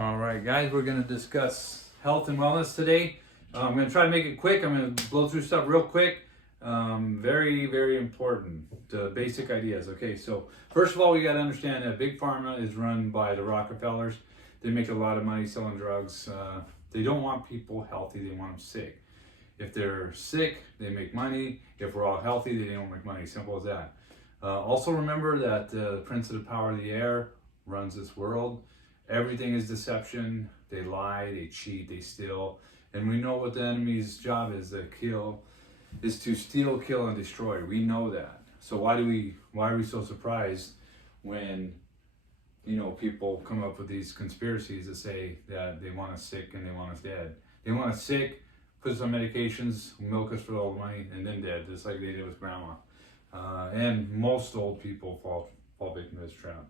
All right, guys, we're going to discuss health and wellness today. I'm going to try to make it quick. I'm going to blow through stuff real quick. Very, very important. Basic ideas. Okay, so first of all, we got to understand that Big Pharma is run by the Rockefellers. They make a lot of money selling drugs. They don't want people healthy, they want them sick. If they're sick, they make money. If we're all healthy, they don't make money. Simple as that. Also remember that the prince of the power of the air runs this world. Everything is deception. They lie, they cheat, they steal. And we know what the enemy's job is to steal, kill, and destroy. We know that. So why are we so surprised when people come up with these conspiracies that say that they want us sick and they want us dead? They want us sick, put us on medications, milk us for all the money, and then dead, just like they did with grandma. And most old people fall victim to this trap.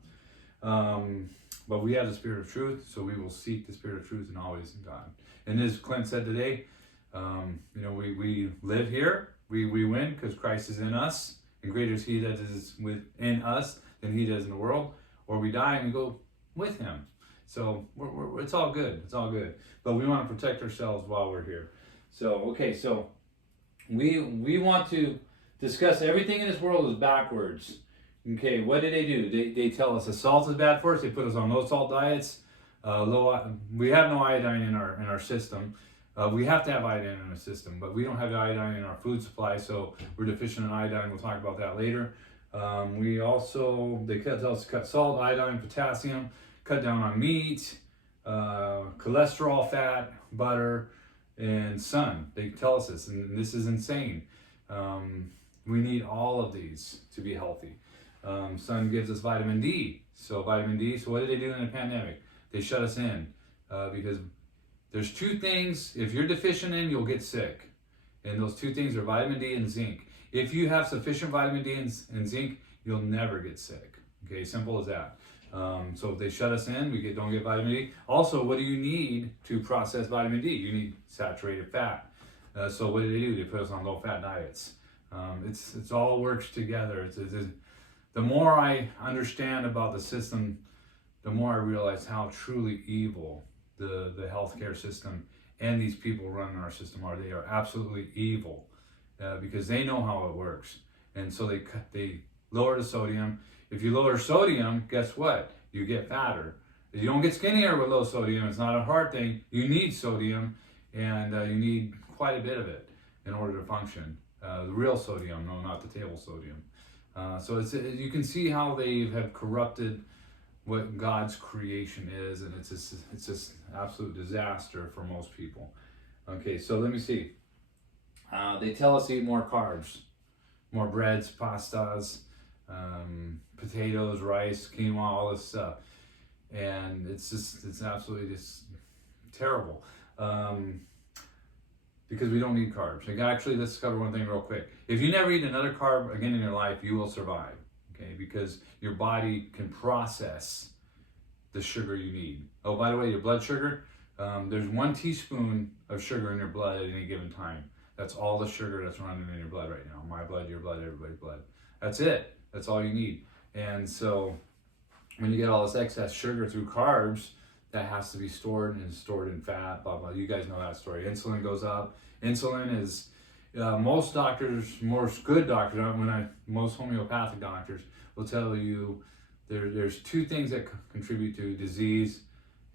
But we have the Spirit of truth, so we will seek the Spirit of truth and always in God. And as Clint said today, we live here, we win because Christ is in us, and greater is He that is within us than he does in the world. Or we die and we go with Him. So it's all good. It's all good. But we want to protect ourselves while we're here. So we want to discuss everything in this world is backwards. Okay, what do? They tell us the salt is bad for us. They put us on low salt diets. We have no iodine in our system. We have to have iodine in our system, but we don't have iodine in our food supply, so we're deficient in iodine. We'll talk about that later. They tell us to cut salt, iodine, potassium, cut down on meat, cholesterol, fat, butter, and sun. They tell us this, and this is insane. We need all of these to be healthy. Sun gives us vitamin D. So what did they do in the pandemic? They shut us in because there's two things, if you're deficient in, you'll get sick. And those two things are vitamin D and zinc. If you have sufficient vitamin D and zinc, you'll never get sick. Okay, simple as that. So if they shut us in, we don't get vitamin D. Also, what do you need to process vitamin D? You need saturated fat. So what do? They put us on low-fat diets. It's all works together. The more I understand about the system, the more I realize how truly evil the healthcare system and these people running our system are. They are absolutely evil because they know how it works. And so they lower the sodium. If you lower sodium, guess what? You get fatter. You don't get skinnier with low sodium. It's not a hard thing. You need sodium, and you need quite a bit of it in order to function. The real sodium, no, not the table sodium. So you can see how they have corrupted what God's creation is, and it's just absolute disaster for most people. Okay, so let me see. They tell us to eat more carbs, more breads, pastas, potatoes, rice, quinoa, all this stuff, and it's absolutely just terrible. Because we don't need carbs. Actually, let's cover one thing real quick. If you never eat another carb again in your life, you will survive. Okay, because your body can process the sugar you need. Oh, by the way, your blood sugar, there's 1 teaspoon of sugar in your blood at any given time. That's all the sugar that's running in your blood right now. My blood, your blood, everybody's blood. That's it. That's all you need. And so when you get all this excess sugar through carbs, that has to be stored in fat, blah, blah. You guys know that story. Insulin goes up. Insulin is, most good doctors, most homeopathic doctors will tell you there's 2 things that contribute to disease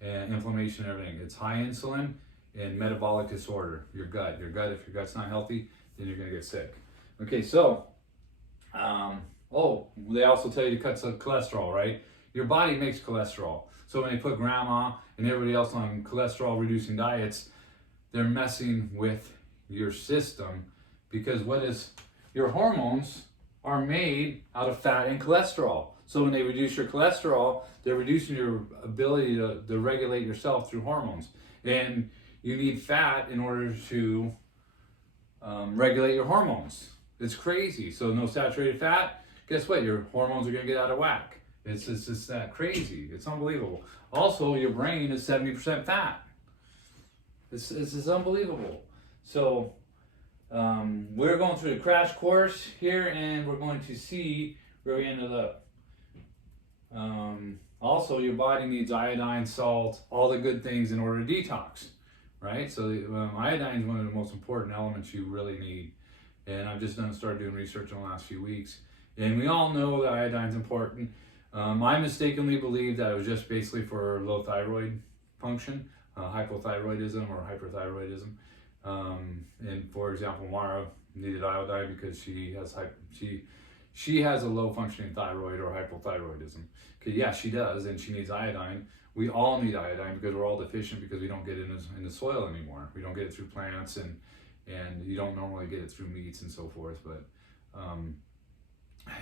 and inflammation and everything. It's high insulin and metabolic disorder. Your gut, if your gut's not healthy, then you're gonna get sick. Okay, so, they also tell you to cut some cholesterol, right? Your body makes cholesterol. So when they put grandma and everybody else on cholesterol reducing diets, they're messing with your system because your hormones are made out of fat and cholesterol. So when they reduce your cholesterol, they're reducing your ability to regulate yourself through hormones. And you need fat in order to regulate your hormones. It's crazy. So no saturated fat, guess what? Your hormones are gonna get out of whack. It's just that crazy. It's unbelievable. Also, your brain is 70% fat. This is unbelievable. So, we're going through the crash course here, and we're going to see where we ended up. Also, your body needs iodine, salt, all the good things in order to detox, right? So iodine is one of the most important elements you really need. And I've just started doing research in the last few weeks. And we all know that iodine is important. I mistakenly believed that it was just basically for low thyroid function, hypothyroidism or hyperthyroidism. And for example, Mara needed iodine because she has a low functioning thyroid or hypothyroidism. Okay, yeah, she does, and she needs iodine. We all need iodine because we're all deficient because we don't get it in the soil anymore. We don't get it through plants, and you don't normally get it through meats and so forth. But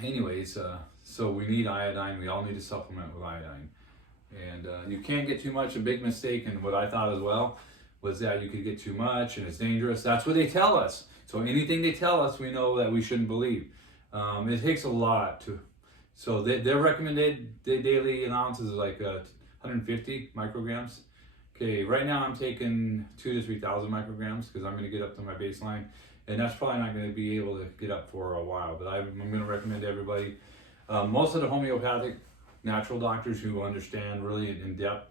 anyways, so we need iodine. We all need to supplement with iodine. And you can't get too much. A big mistake, and what I thought as well, was that you could get too much and it's dangerous. That's what they tell us. So anything they tell us, we know that we shouldn't believe. It takes a lot to, so their recommended daily allowances is like 150 micrograms. Okay, right now I'm taking 2,000 to 3,000 micrograms because I'm going to get up to my baseline, and that's probably not going to be able to get up for a while. But I'm going to recommend to everybody. Most of the homeopathic natural doctors who understand really in depth,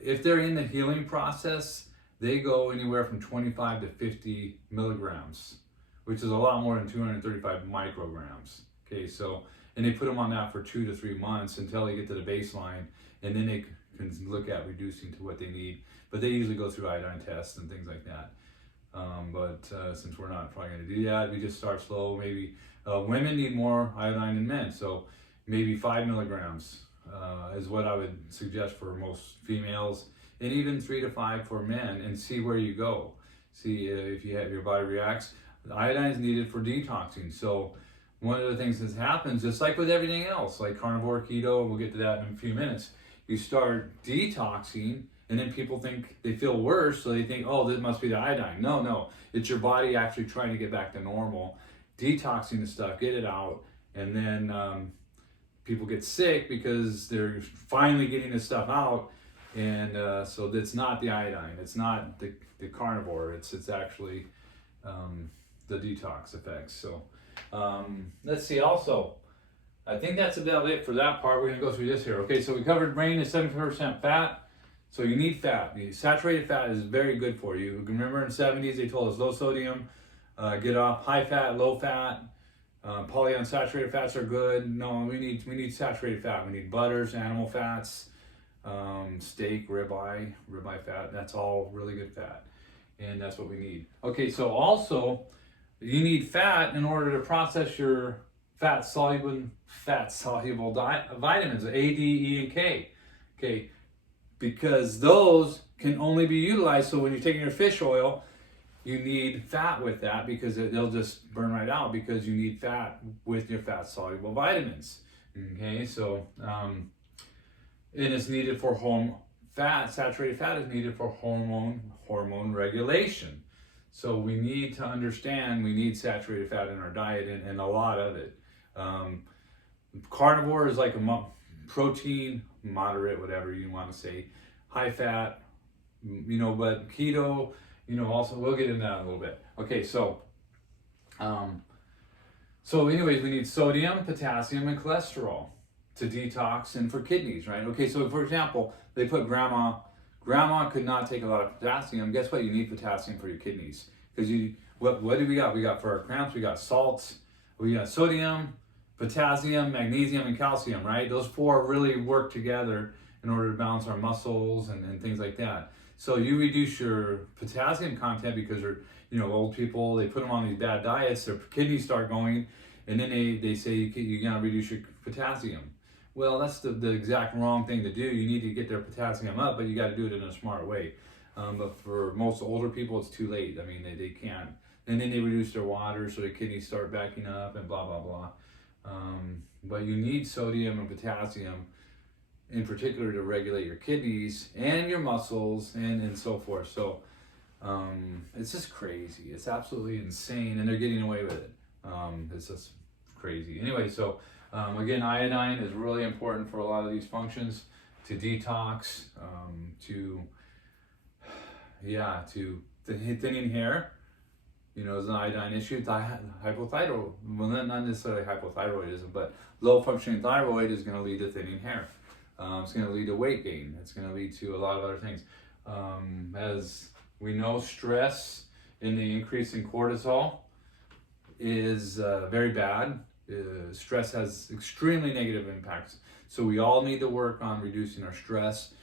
if they're in the healing process, they go anywhere from 25 to 50 milligrams, which is a lot more than 235 micrograms. Okay, so, and they put them on that for 2 to 3 months until they get to the baseline, and then they can look at reducing to what they need. But they usually go through iodine tests and things like that. Since we're not probably going to do that, we just start slow. Maybe women need more iodine than men, so maybe 5 milligrams is what I would suggest for most females, and even 3 to 5 for men, and see where you go. See if your body reacts. Iodine is needed for detoxing. So one of the things that happens, just like with everything else, like carnivore, keto, we'll get to that in a few minutes, you start detoxing, and then people think they feel worse, so they think, oh, this must be the iodine. No, it's your body actually trying to get back to normal, detoxing the stuff, get it out, and then people get sick because they're finally getting this stuff out, and so it's not the iodine, it's not the carnivore, it's actually the detox effects. So let's see. Also, I think that's about it for that part. We're gonna go through this here. Okay, so we covered brain is 70% fat. So you need fat. The saturated fat is very good for you. Remember in the 70s they told us low sodium, get off high fat, low fat. Polyunsaturated fats are good. No, we need saturated fat. We need butters, animal fats, steak, ribeye fat. That's all really good fat, and that's what we need. Okay, so also you need fat in order to process your fat soluble vitamins, A, D, E, and K. Okay, because those can only be utilized. So when you're taking your fish oil, you need fat with that because they'll just burn right out, because you need fat with your fat soluble vitamins. Okay, so and it's needed for saturated fat is needed for hormone regulation. So we need to understand we need saturated fat in our diet, and a lot of it. Carnivore is like a protein, moderate, whatever you want to say, high fat, but keto, also we'll get into that in a little bit. Okay, so anyways, we need sodium, potassium, and cholesterol to detox and for kidneys, right? Okay, so for example, they put grandma could not take a lot of potassium. Guess what? You need potassium for your kidneys, because what do we got? We got for our cramps, we got salts, we got sodium, potassium, magnesium, and calcium, right? Those four really work together in order to balance our muscles and things like that. So you reduce your potassium content because old people, they put them on these bad diets, their kidneys start going, and then they say you gotta reduce your potassium. Well, that's the exact wrong thing to do. You need to get their potassium up, but you got to do it in a smart way. But for most older people, it's too late. I mean, they can't. And then they reduce their water, so their kidneys start backing up and blah, blah, blah. But you need sodium and potassium in particular to regulate your kidneys and your muscles and so forth. So it's just crazy. It's absolutely insane, and they're getting away with it. It's just crazy. Anyway, so again, iodine is really important for a lot of these functions, to detox, to thinning hair. Is an iodine issue. Hypothyroid, well, not necessarily hypothyroidism, but low functioning thyroid is going to lead to thinning hair. It's going to lead to weight gain. It's going to lead to a lot of other things. As we know, stress and the increase in cortisol is very bad. Stress has extremely negative impacts. So we all need to work on reducing our stress,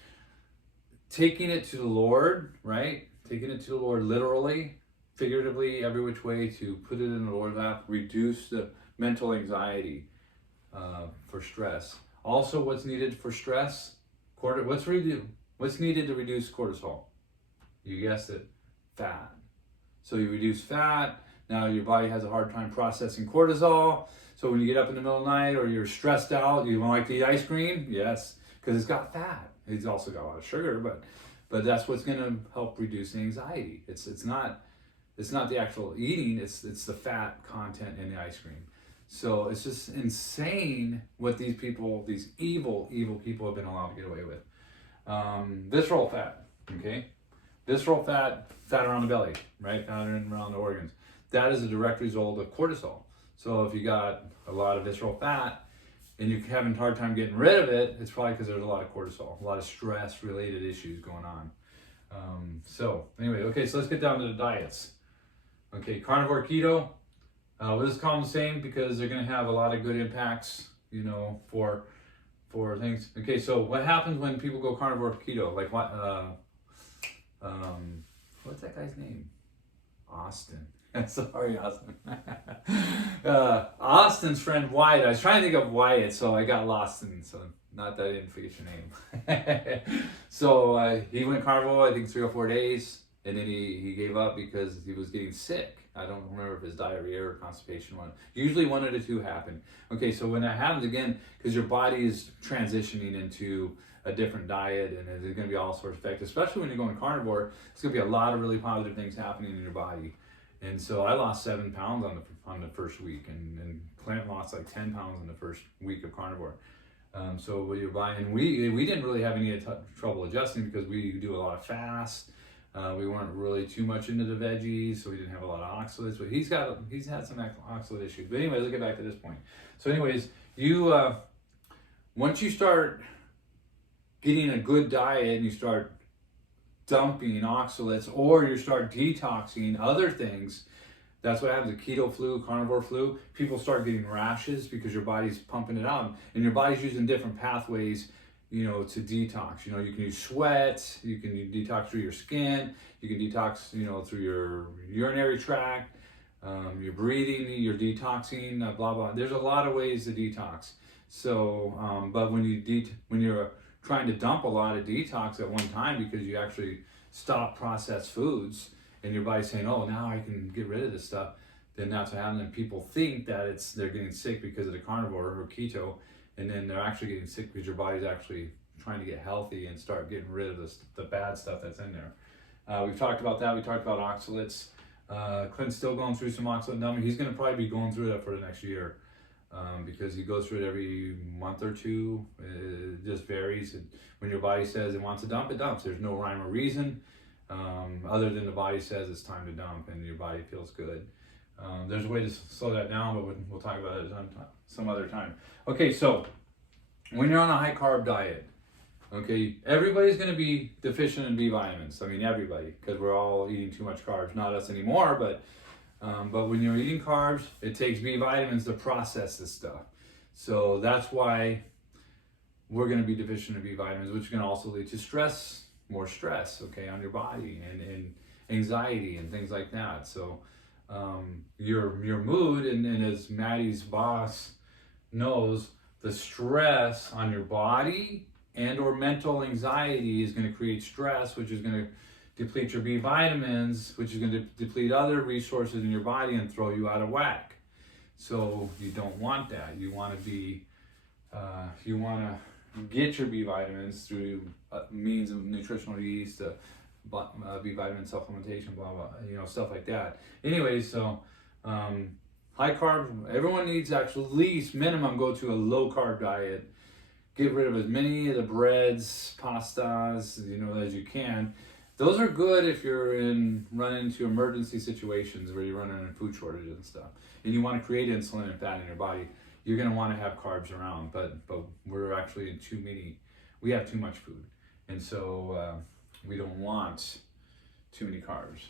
taking it to the Lord, right? Taking it to the Lord literally, figuratively, every which way, to put it in the Lord's lap, reduce the mental anxiety for stress. Also, what's needed for stress? What's needed to reduce cortisol? You guessed it, fat. So you reduce fat. Now your body has a hard time processing cortisol. So when you get up in the middle of the night or you're stressed out, you want to eat ice cream? Yes, because it's got fat. It's also got a lot of sugar, but that's what's going to help reduce anxiety. It's not the actual eating. It's the fat content in the ice cream. So it's just insane what these evil people have been allowed to get away with. Visceral fat, okay? Visceral fat around the belly, right? Fat around the organs. That is a direct result of cortisol. So if you got a lot of visceral fat and you're having a hard time getting rid of it, it's probably because there's a lot of cortisol, a lot of stress-related issues going on. So let's get down to the diets. Okay, carnivore, keto. We'll just call them the same because they're going to have a lot of good impacts, for things. Okay, so what happens when people go carnivore, keto? Like what? What's that guy's name? Austin. Sorry, Austin. Austin's friend Wyatt. I was trying to think of Wyatt, so I got lost so not that I didn't forget your name. So he went carnivore, I think 3 or 4 days, and then he gave up because he was getting sick. I don't remember if his diarrhea or constipation one. Usually one of the two happen. Okay, so when that happens again, because your body is transitioning into a different diet, and there's going to be all sorts of effects, especially when you're going carnivore, there's going to be a lot of really positive things happening in your body. And so I lost 7 pounds on the first week, and Clint lost like 10 pounds in the first week of carnivore. So with your body, and we didn't really have any trouble adjusting because we do a lot of fasts. We weren't really too much into the veggies, so we didn't have a lot of oxalates. But he's had some oxalate issues. But anyways, let's get back to this point. So anyways, once you start getting a good diet and you start dumping oxalates, or you start detoxing other things, that's what happens. The keto flu, carnivore flu, people start getting rashes because your body's pumping it out, and your body's using different pathways, to detox. You can use sweat, you can detox through your skin, you can detox, through your urinary tract, your breathing, you're detoxing, blah blah. There's a lot of ways to detox. So, but when you're trying to dump a lot of detox at one time because you actually stop processed foods and your body's saying, oh, now I can get rid of this stuff, then that's what happens. And people think that they're getting sick because of the carnivore or keto, and then they're actually getting sick because your body's actually trying to get healthy and start getting rid of the bad stuff that's in there. We've talked about that. We talked about oxalates. Clint's still going through some oxalate dumping. He's going to probably be going through that for the next year. Because he goes through it every month or two. It just varies. And when your body says it wants to dump, it dumps. There's no rhyme or reason other than the body says it's time to dump and your body feels good. There's a way to slow that down, but we'll talk about it some other time. Okay, so when you're on a high carb diet, okay, everybody's going to be deficient in B vitamins. I mean, everybody, because we're all eating too much carbs. Not us anymore, but when you're eating carbs, it takes B vitamins to process this stuff. So that's why we're going to be deficient in B vitamins, which is going to also lead to more stress, okay, on your body and anxiety and things like that. So your mood, and as Maddie's boss knows, the stress on your body and or mental anxiety is going to create stress, which is going to deplete your B vitamins, which is going to deplete other resources in your body and throw you out of whack. So you don't want that. You want to get your B vitamins through means of nutritional yeast, B vitamin supplementation, blah blah, stuff like that. Anyways, so high carb. Everyone needs to at least minimum go to a low carb diet. Get rid of as many of the breads, pastas, as you can. Those are good if you're run into emergency situations where you're running into food shortages and stuff, and you want to create insulin and fat in your body. You're going to want to have carbs around, but we're actually in too many we have too much food. And so we don't want too many carbs,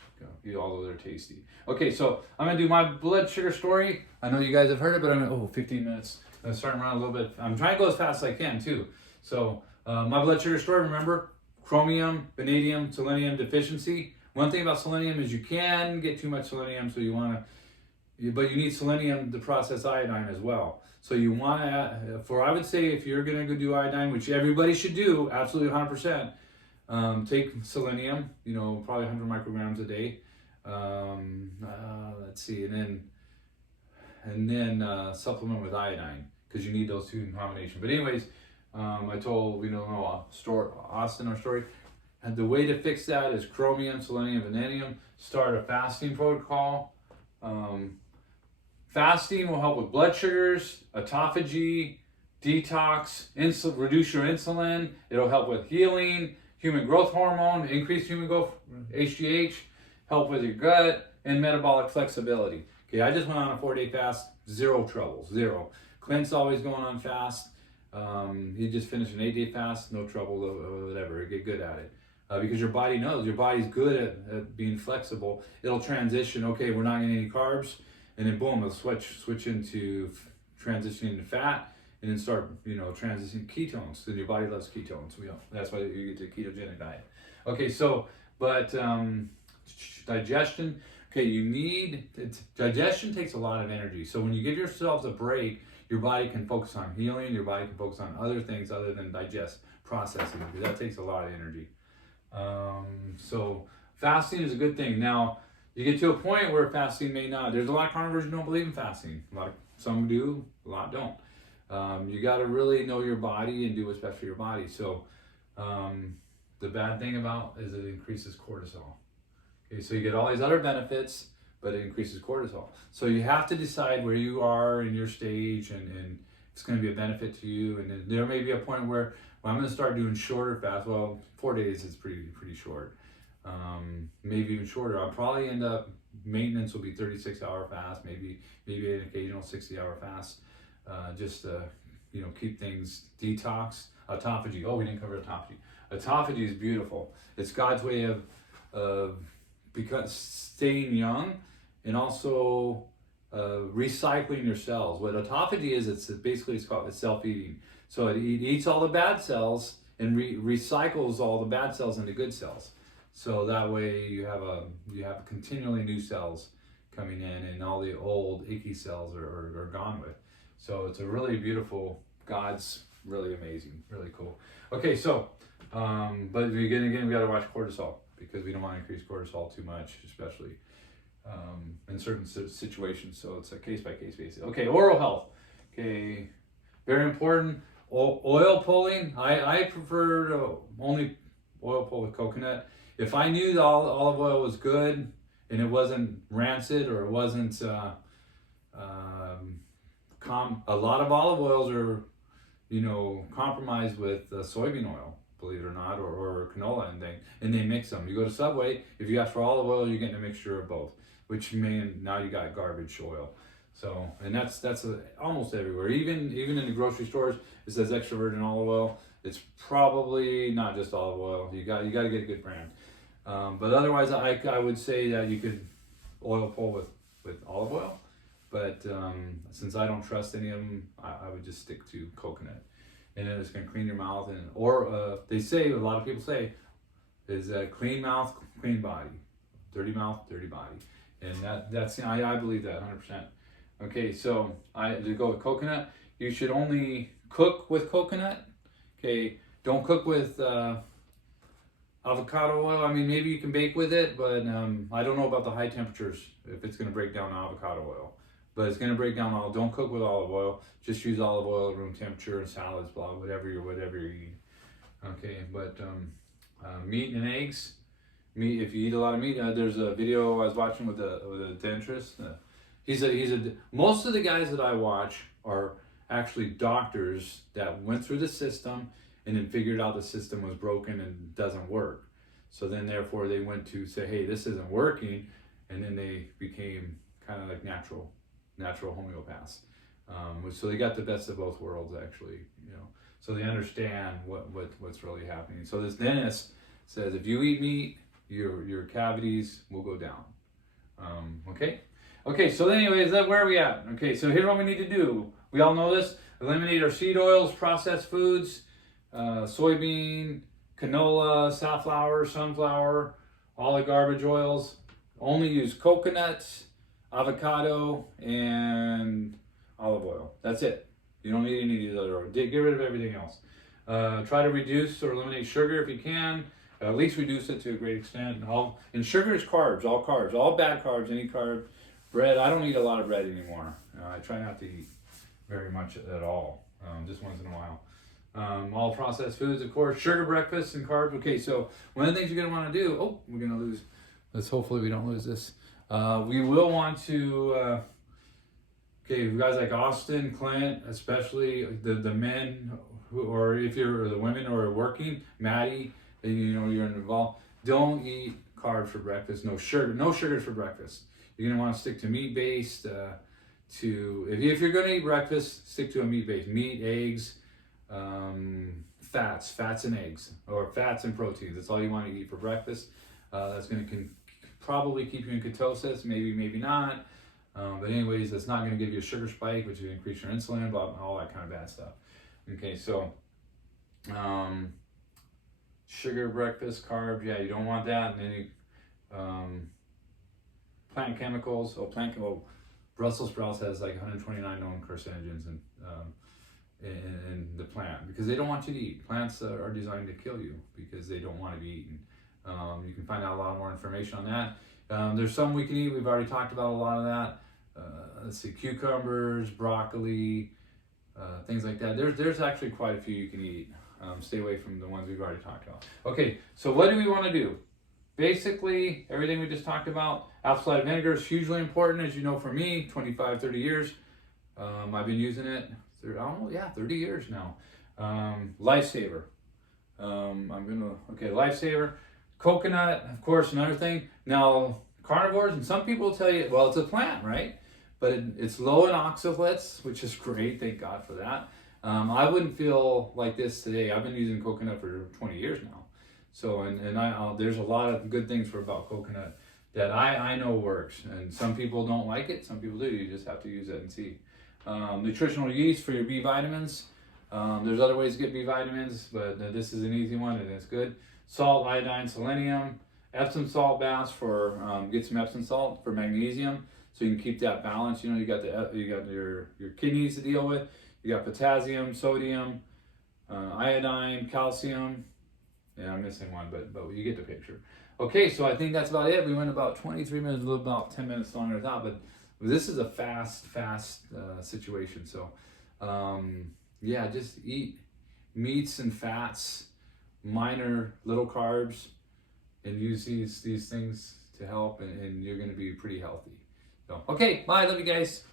although they're tasty. Okay, so I'm gonna do my blood sugar story. I know you guys have heard it, but I'm gonna, 15 minutes. I'm starting around a little bit. I'm trying to go as fast as I can too. So my blood sugar story, remember, chromium, vanadium, selenium deficiency. One thing about selenium is you can get too much selenium, so but you need selenium to process iodine as well. So you want to, I would say if you're gonna go do iodine, which everybody should do, absolutely 100%, take selenium, probably 100 micrograms a day. Let's see, and then supplement with iodine, because you need those two in combination. But anyways, I told Austin our story. And the way to fix that is chromium, selenium, vanadium. Start a fasting protocol. Fasting will help with blood sugars, autophagy, detox, reduce your insulin. It'll help with healing, human growth hormone, increase human growth, HGH, help with your gut, and metabolic flexibility. Okay, I just went on a 4-day fast, zero troubles, zero. Clint's always going on fast. He just finished an 8-day fast, no trouble, whatever, get good at it. Because your body knows, your body's good at being flexible. It'll transition, okay, we're not getting any carbs, and then boom, it'll switch into transitioning into fat, and then start, transitioning ketones. Then your body loves ketones. That's why you get the ketogenic diet. Okay, so, but digestion, okay, digestion takes a lot of energy. So when you give yourselves a break, your body can focus on healing, your body can focus on other things other than processing, because that takes a lot of energy. So fasting is a good thing. Now, you get to a point where fasting may not. There's a lot of carnivores who don't believe in fasting. Some do, a lot don't. You got to really know your body and do what's best for your body. So the bad thing about is it increases cortisol. Okay, so you get all these other benefits, but it increases cortisol. So you have to decide where you are in your stage, and it's going to be a benefit to you. And then there may be a point where I'm going to start doing shorter fasts. Well, 4 days is pretty short. Maybe even shorter. I'll probably end up, maintenance will be 36-hour fast, maybe an occasional 60-hour fast, just to keep things detox. Autophagy. Oh, we didn't cover autophagy. Autophagy is beautiful. It's God's way of staying young, and also recycling your cells. What autophagy is, it's self-eating. So it eats all the bad cells and recycles all the bad cells into good cells. So that way you have continually new cells coming in, and all the old icky cells are gone with. So it's a really beautiful, God's really amazing, really cool. Okay, so but again, we got to watch cortisol, because we don't want to increase cortisol too much, especially in certain situations. So it's a case-by-case basis. Okay, oral health. Okay, very important. Oil pulling, I prefer to only oil pull with coconut. If I knew the olive oil was good and it wasn't rancid, or it wasn't, a lot of olive oils are, compromised with soybean oil, believe it or not, or canola, and they mix them. You go to Subway, if you ask for olive oil, you're getting a mixture of both, now you got garbage oil. So, and that's almost everywhere. Even in the grocery stores, it says extra virgin olive oil. It's probably not just olive oil. You got to get a good brand. But otherwise, I would say that you could oil pull with olive oil. But since I don't trust any of them, I would just stick to coconut. And then it's going to clean your mouth. They say, a lot of people say, is clean mouth, clean body. Dirty mouth, dirty body. And I believe that 100%. Okay, so to go with coconut, you should only cook with coconut. Okay, don't cook with avocado oil. I mean, maybe you can bake with it, but I don't know about the high temperatures, if it's going to break down avocado oil. But it's going to break down don't cook with olive oil. Just use olive oil at room temperature in salads, whatever you eat. Okay, but meat and eggs. Meat, if you eat a lot of meat, there's a video I was watching with a dentist. Most of the guys that I watch are actually doctors that went through the system and then figured out the system was broken and doesn't work. So then therefore they went to say, hey, this isn't working, and then they became kind of like natural homeopaths. So they got the best of both worlds, actually. so they understand what's really happening. So this dentist says if you eat meat, your cavities will go down. Okay, so anyways, where are we at? Okay, so here's what we need to do. We all know this. Eliminate our seed oils, processed foods, soybean, canola, safflower, sunflower, all the garbage oils. Only use coconuts, avocado, and olive oil. That's it. You don't need any of these other oils. Get rid of everything else. Try to reduce or eliminate sugar if you can. At least reduce it to a great extent. And sugar is carbs, all bad carbs, any carb. Bread, I don't eat a lot of bread anymore. I try not to eat very much at all, just once in a while. All processed foods, of course, sugar breakfast and carbs. Okay, so one of the things you're gonna wanna do, we're gonna lose, hopefully we don't lose this. We will want to, okay, guys like Austin, Clint, especially the men, or if you're the women who are working, Maddie, you're involved, don't eat carbs for breakfast, no sugars for breakfast. You're gonna want to stick to meat-based. If you're gonna eat breakfast, stick to a meat-based. Meat, eggs, fats and eggs, or fats and proteins. That's all you want to eat for breakfast. That's gonna probably keep you in ketosis, maybe not. But anyways, that's not gonna give you a sugar spike, which will increase your insulin, all that kind of bad stuff. Okay, so sugar breakfast, carbs, yeah, you don't want that. And then plant chemicals. Brussels sprouts has like 129 known carcinogens in the plant, because they don't want you to eat. Plants are designed to kill you because they don't want to be eaten. You can find out a lot more information on that. There's some we can eat. We've already talked about a lot of that. Let's see, cucumbers, broccoli, things like that. There's actually quite a few you can eat. Stay away from the ones we've already talked about. Okay, so what do we want to do? Basically, everything we just talked about. Apple cider vinegar is hugely important, as you know, for me, 25, 30 years. I've been using it, 30 years now. Lifesaver. Lifesaver. Coconut, of course, another thing. Now, carnivores, and some people will tell you, well, it's a plant, right? But it's low in oxalates, which is great, thank God for that. I wouldn't feel like this today. I've been using coconut for 20 years now. So, there's a lot of good things about coconut that I know works. And some people don't like it, some people do. You just have to use it and see. Nutritional yeast for your B vitamins. There's other ways to get B vitamins, but this is an easy one and it's good. Salt, iodine, selenium. Epsom salt baths get some Epsom salt for magnesium, so you can keep that balance. You got your kidneys to deal with. You got potassium, sodium, iodine, calcium. Yeah, I'm missing one, but you get the picture. Okay, so I think that's about it. We went about 23 minutes, about 10 minutes longer than I thought, but this is a fast situation. So, just eat meats and fats, minor little carbs, and use these things to help, and you're going to be pretty healthy. So, okay, bye. Love you guys.